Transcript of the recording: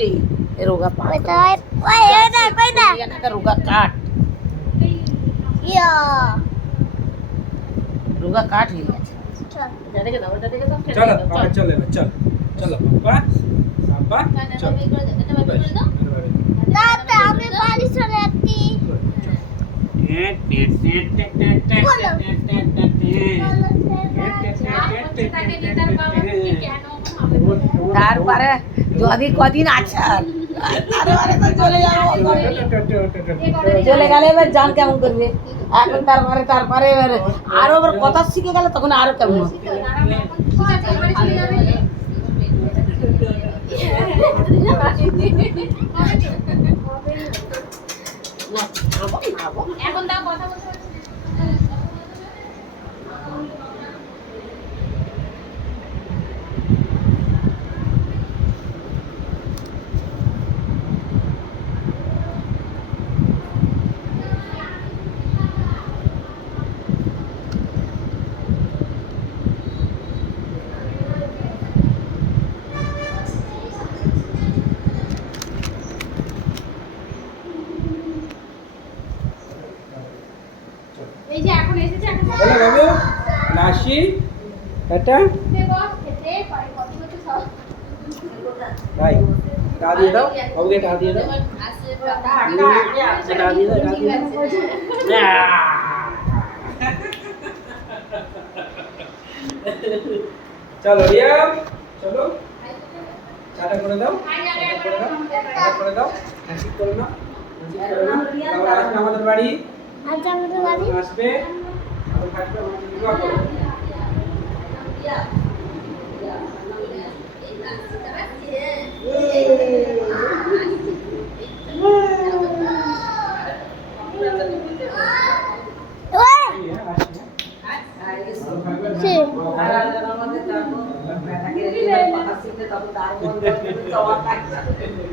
বাপরে রোগা পা রোগা কাঠ রোগা কাঠ হয়ে গেছে। চলো বাবা চলে চল চলো বাবা বাবা চল আমি বাড়ি চলে যাচ্ছি। তারপরে যদি কদিন আছে তারপরে তো চলে যাবো। চলে গেলে এবার জান কেমন করবে এখন। তারপরে এবার আরো এবার কথা শিখে গেলে তখন আরো কেমন হবে। এখন তাও কথা বলতে এই যে এখন এসেছে এখন বলো বাবু নাসি টাটা বস খেতে পারে কত কত সব ভাই টা দিয়ে দাও বাবুকে টা দিয়ে দাও টা দিয়ে দাও চলো রিয়া চলো চাটা করে দাও করে দাও হাসি করে নাও বাবা আসবে আমাদের বাড়ি আজ আমাদের বাড়ি আসবে আর থাকবে আমাদের দোয়া করো তার